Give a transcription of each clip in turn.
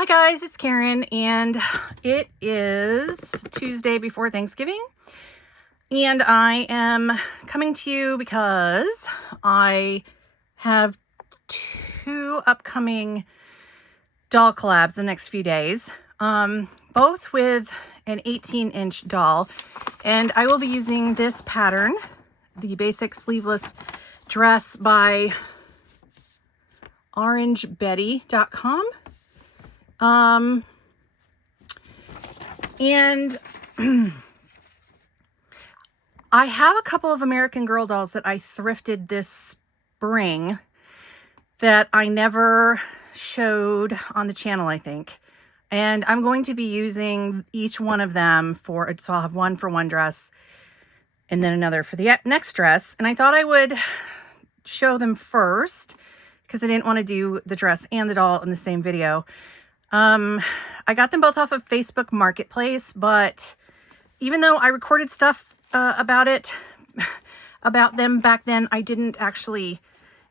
Hi guys, it's Karen, and it is Tuesday before Thanksgiving, and I am coming to you because I have two upcoming doll collabs the next few days, both with an 18-inch doll, and I will be using this pattern, the basic sleeveless dress by orangebetty.com. And I have a couple of American Girl dolls that I thrifted this spring that I never showed on the channel, I think. And I'm going to be using each one of them so I'll have one for one dress and then another for the next dress. And I thought I would show them first because I didn't want to do the dress and the doll in the same video. I got them both off of Facebook Marketplace, but even though I recorded stuff about them back then, I didn't actually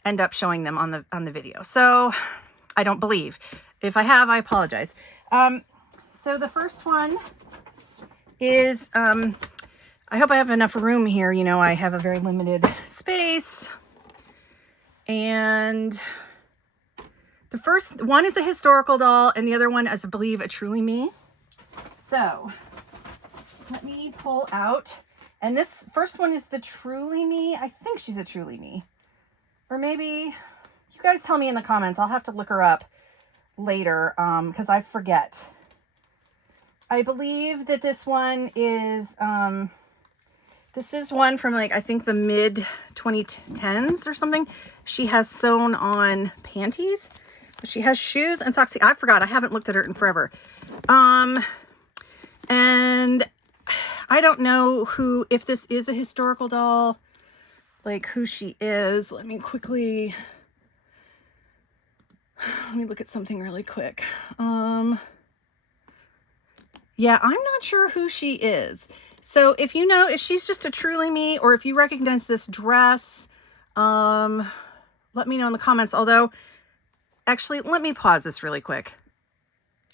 end up showing them on the video. So I don't believe. If I have, I apologize. So the first one is, I hope I have enough room here. You know, I have a very limited space. And the first one is a historical doll, and the other one is, I believe, a Truly Me. So let me pull out. And this first one is the Truly Me. I think she's a Truly Me. Or maybe, you guys tell me in the comments. I'll have to look her up later because I forget. I believe that this one is, this is one from like, I think the mid 2010s or something. She has sewn on panties. She has shoes and socks. I forgot. I haven't looked at her in forever. And I don't know if this is a historical doll, like who she is. Let me look at something really quick. Yeah, I'm not sure who she is. So if you know, if she's just a Truly Me, or if you recognize this dress, let me know in the comments. Although, actually, let me pause this really quick.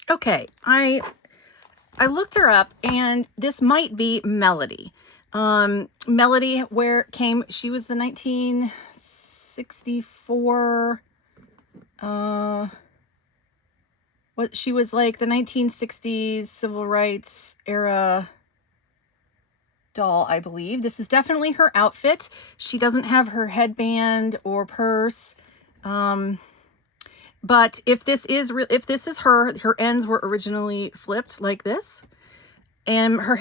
Okay, I looked her up, and this might be Melody. Melody, she was the 1964, she was like the 1960s civil rights era doll, I believe. This is definitely her outfit. She doesn't have her headband or purse. But if this is her ends were originally flipped like this, and her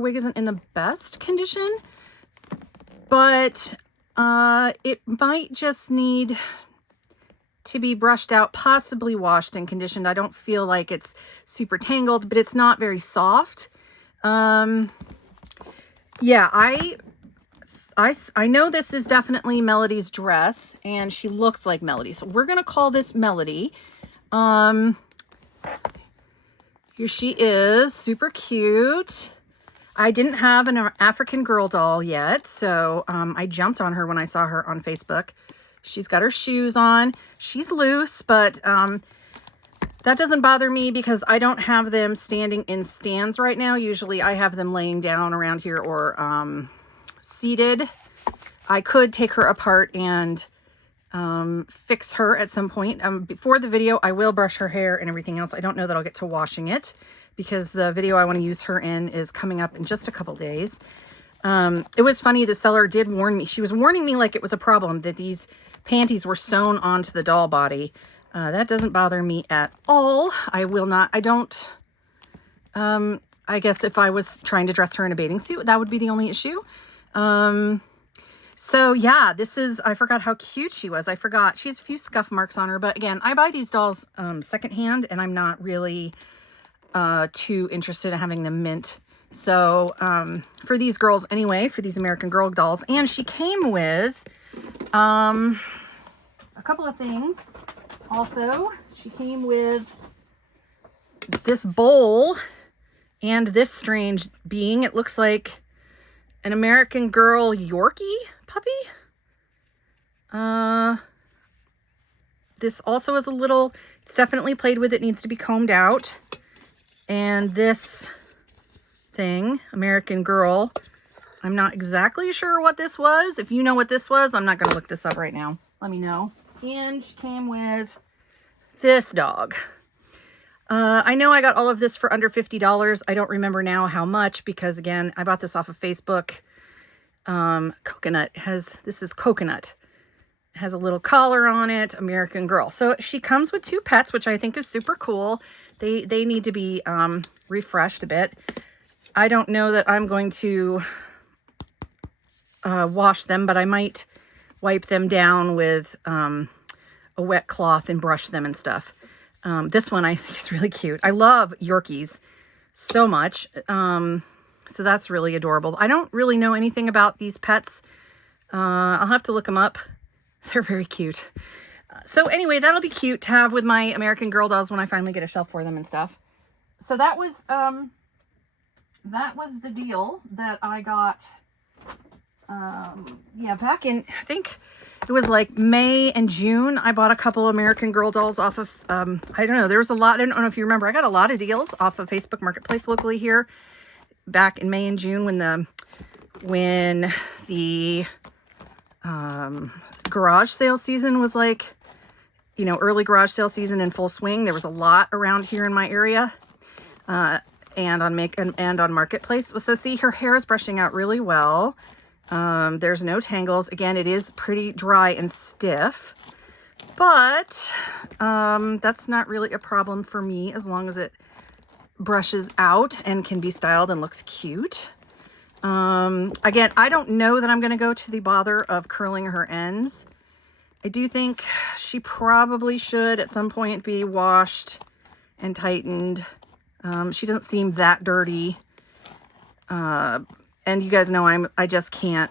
wig isn't in the best condition, but it might just need to be brushed out, possibly washed and conditioned. I don't feel like it's super tangled, but it's not very soft. Yeah, I know this is definitely Melody's dress, and she looks like Melody. So we're going to call this Melody. Here she is, super cute. I didn't have an African Girl doll yet, so I jumped on her when I saw her on Facebook. She's got her shoes on. She's loose, but that doesn't bother me because I don't have them standing in stands right now. Usually I have them laying down around here or seated. I could take her apart and fix her at some point. Before the video, I will brush her hair and everything else. I don't know that I'll get to washing it because the video I want to use her in is coming up in just a couple days. It was funny, the seller did warn me. She was warning me like it was a problem that these panties were sewn onto the doll body. That doesn't bother me at all. I guess if I was trying to dress her in a bathing suit, that would be the only issue. So yeah, I forgot how cute she was. I forgot she has a few scuff marks on her, but again, I buy these dolls secondhand, and I'm not really too interested in having them mint. So for these girls anyway, for these American Girl dolls, and she came with a couple of things. Also, she came with this bowl and this strange being. It looks like an American Girl Yorkie puppy. this also is a little, it's definitely played with. It needs to be combed out. And this thing, American Girl, I'm not exactly sure what this was. If you know what this was, I'm not going to look this up right now. Let me know. And she came with this dog. I know I got all of this for under $50. I don't remember now how much because, again, I bought this off of Facebook. Coconut this is Coconut. It has a little collar on it, American Girl. So she comes with 2 pets, which I think is super cool. They need to be refreshed a bit. I don't know that I'm going to wash them, but I might wipe them down with a wet cloth and brush them and stuff. This one I think is really cute. I love Yorkies so much. So that's really adorable. I don't really know anything about these pets. I'll have to look them up. They're very cute. So anyway, that'll be cute to have with my American Girl dolls when I finally get a shelf for them and stuff. So that was the deal that I got. Yeah, back in, I think it was like May and June, I bought a couple American Girl dolls off of, I don't know, there was a lot, I don't know if you remember, I got a lot of deals off of Facebook Marketplace locally here back in May and June when the garage sale season was like, you know, early garage sale season in full swing. There was a lot around here in my area, and on Marketplace. So see, her hair is brushing out really well. There's no tangles. Again, it is pretty dry and stiff, but that's not really a problem for me as long as it brushes out and can be styled and looks cute. Again, I don't know that I'm going to go to the bother of curling her ends. I do think she probably should at some point be washed and tightened. She doesn't seem that dirty. And you guys know I just can't.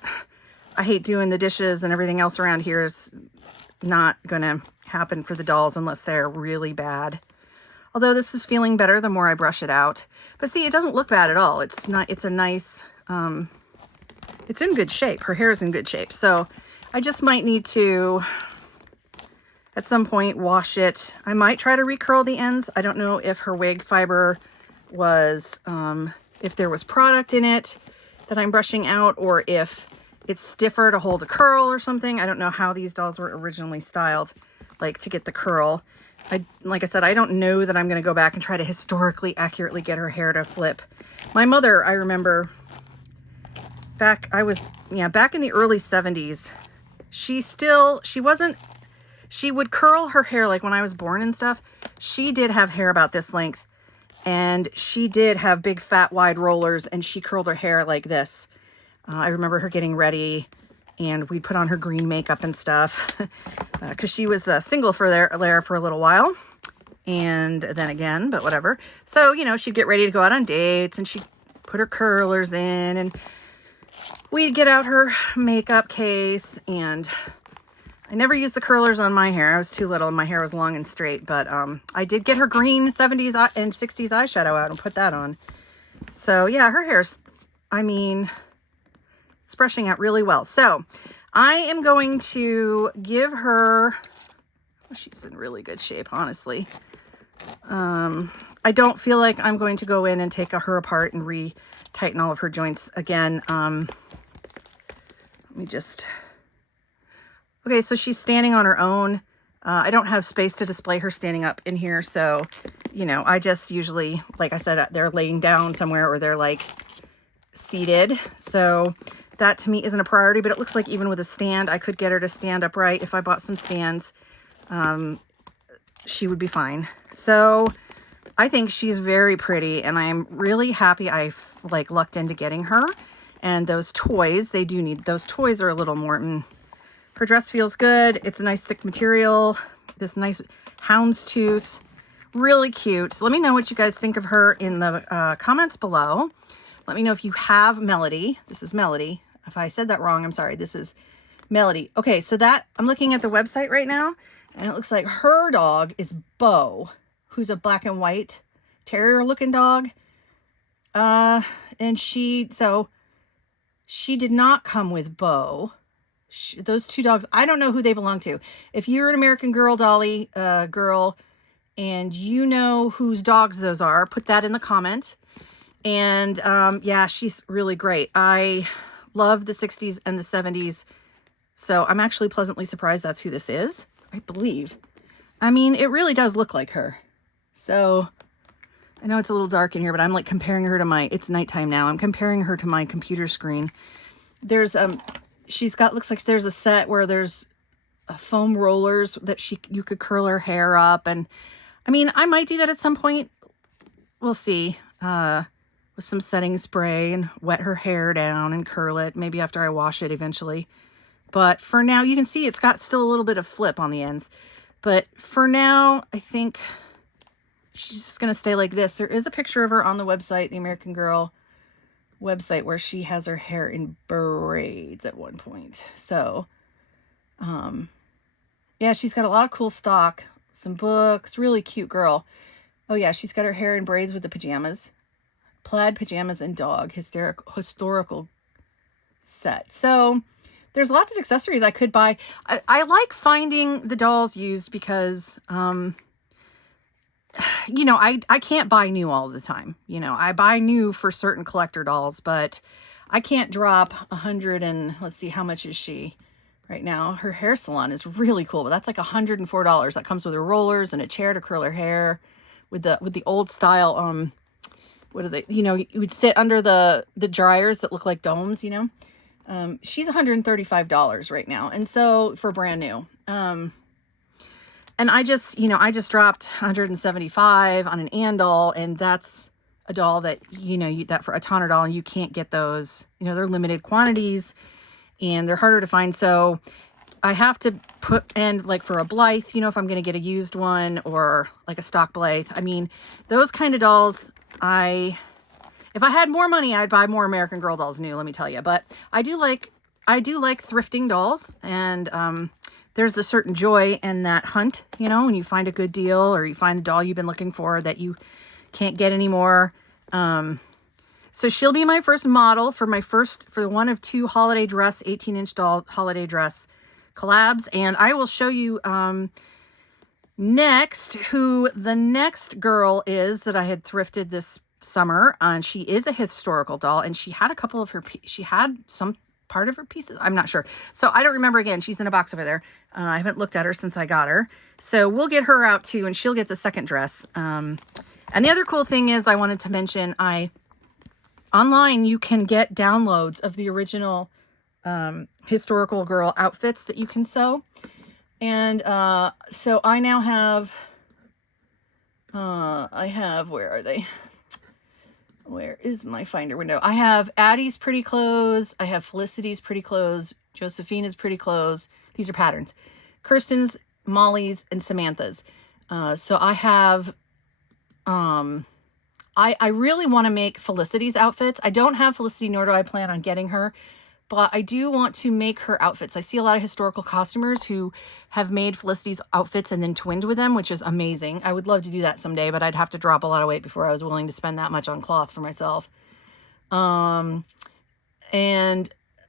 I hate doing the dishes and everything else around here is not going to happen for the dolls unless they're really bad. Although this is feeling better the more I brush it out. But see, it doesn't look bad at all. It's a nice, it's in good shape. Her hair is in good shape. So I just might need to, at some point, wash it. I might try to recurl the ends. I don't know if her wig fiber was, if there was product in it that I'm brushing out, or if it's stiffer to hold a curl or something. I don't know how these dolls were originally styled, like to get the curl. Like I said, I don't know that I'm going to go back and try to historically accurately get her hair to flip. My mother, I remember back in the early 70s, she would curl her hair like when I was born and stuff. She did have hair about this length, and she did have big fat wide rollers, and she curled her hair like this. I remember her getting ready, and we'd put on her green makeup and stuff because she was single for there for a little while, and then again, but whatever. So, you know, she'd get ready to go out on dates, and she'd put her curlers in, and we'd get out her makeup case, and I never used the curlers on my hair. I was too little and my hair was long and straight, but I did get her green 70s and 60s eyeshadow out and put that on. So yeah, her hair's, I mean, it's brushing out really well. So I am going to give her, oh, she's in really good shape, honestly. I don't feel like I'm going to go in and take her apart and re-tighten all of her joints again. Let me just... Okay, so she's standing on her own. I don't have space to display her standing up in here, so, you know, I just usually, like I said, they're laying down somewhere or they're, like, seated. So that, to me, isn't a priority, but it looks like even with a stand, I could get her to stand upright. If I bought some stands, she would be fine. So I think she's very pretty, and I'm really happy I, like, lucked into getting her. And those toys, those toys are a little more... Her dress feels good. It's a nice thick material. This nice houndstooth. Really cute. So let me know what you guys think of her in the comments below. Let me know if you have Melody. This is Melody. If I said that wrong, I'm sorry. This is Melody. Okay, so that, I'm looking at the website right now, and it looks like her dog is Bo, who's a black and white terrier looking dog. And she did not come with Bo. those two dogs, I don't know who they belong to. If you're an American Girl dolly girl and you know whose dogs those are, put that in the comment. And yeah, she's really great. I love the 60s and the 70s. So I'm actually pleasantly surprised that's who this is, I believe. I mean, it really does look like her. So I know it's a little dark in here, but I'm like comparing her to my, it's nighttime now. I'm comparing her to my computer screen. There's, she's got, looks like there's a set where there's foam rollers that you could curl her hair up. And I mean, I might do that at some point. We'll see. With some setting spray and wet her hair down and curl it. Maybe after I wash it eventually. But for now, you can see it's got still a little bit of flip on the ends. But for now, I think she's just going to stay like this. There is a picture of her on the website, the American Girl website, where she has her hair in braids at one point. So, yeah, she's got a lot of cool stock, some books, really cute girl. Oh yeah, she's got her hair in braids with the pajamas, plaid pajamas and dog, historical set. So there's lots of accessories I could buy. I like finding the dolls used because, you know, I can't buy new all the time. You know, I buy new for certain collector dolls, but I can't drop 100 and let's see, how much is she right now? Her hair salon is really cool, but that's like $104. That comes with her rollers and a chair to curl her hair with the old style, what are they, you know, you would sit under the dryers that look like domes, you know. She's $135 right now. And so for brand new, and I just, you know, I just dropped $175 on an Ann doll, and that's a doll that, you know, that for a Tonner doll, you can't get those, you know, they're limited quantities and they're harder to find. So I have to put, and like for a Blythe, you know, if I'm going to get a used one or like a stock Blythe, I mean, those kind of dolls, if I had more money, I'd buy more American Girl dolls new, let me tell you. But I do like thrifting dolls, and there's a certain joy in that hunt, you know, when you find a good deal or you find a doll you've been looking for that you can't get anymore. So she'll be my first model for the one of two holiday dress, 18-inch doll holiday dress collabs. And I will show you next who the next girl is that I had thrifted this summer. And she is a historical doll, and she had a couple of her, she had some part of her pieces, I'm not sure, so I don't remember. Again, she's in a box over there. I haven't looked at her since I got her, so we'll get her out too, and she'll get the second dress. And the other cool thing is, I wanted to mention, online you can get downloads of the original historical girl outfits that you can sew. And so I now have where are they? Where is my finder window? I have Addie's pretty clothes. I have Felicity's pretty clothes. Josephina's pretty clothes. These are patterns. Kirsten's, Molly's, and Samantha's. So I have, I really want to make Felicity's outfits. I don't have Felicity, nor do I plan on getting her, but I do want to make her outfits. I see a lot of historical costumers who have made Felicity's outfits and then twinned with them, which is amazing. I would love to do that someday, but I'd have to drop a lot of weight before I was willing to spend that much on cloth for myself. And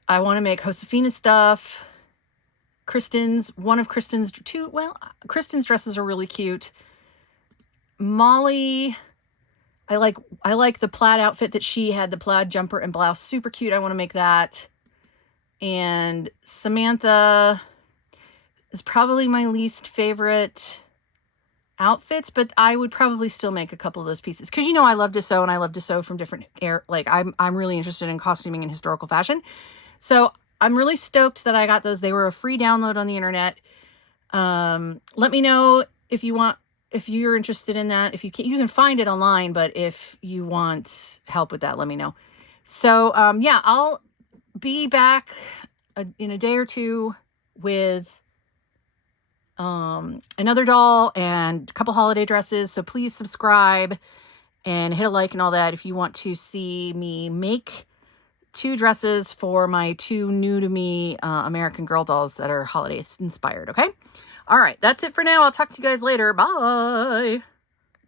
I want to make Josefina's stuff. One of Kristen's two, well, Kristen's dresses are really cute. Molly, I like the plaid outfit that she had, the plaid jumper and blouse, super cute. I want to make that. And Samantha is probably my least favorite outfits, but I would probably still make a couple of those pieces, because, you know, I love to sew, and I love to sew from different like I'm really interested in costuming and historical fashion. So I'm really stoked that I got those. They were a free download on the internet. Let me know if you're interested in that. If you can find it online, but if you want help with that, let me know. So yeah, I'll be back in a day or two with another doll and a couple holiday dresses. So please subscribe and hit a like and all that if you want to see me make 2 dresses for my 2 new to me American Girl dolls that are holiday inspired. Okay. All right. That's it for now. I'll talk to you guys later. Bye.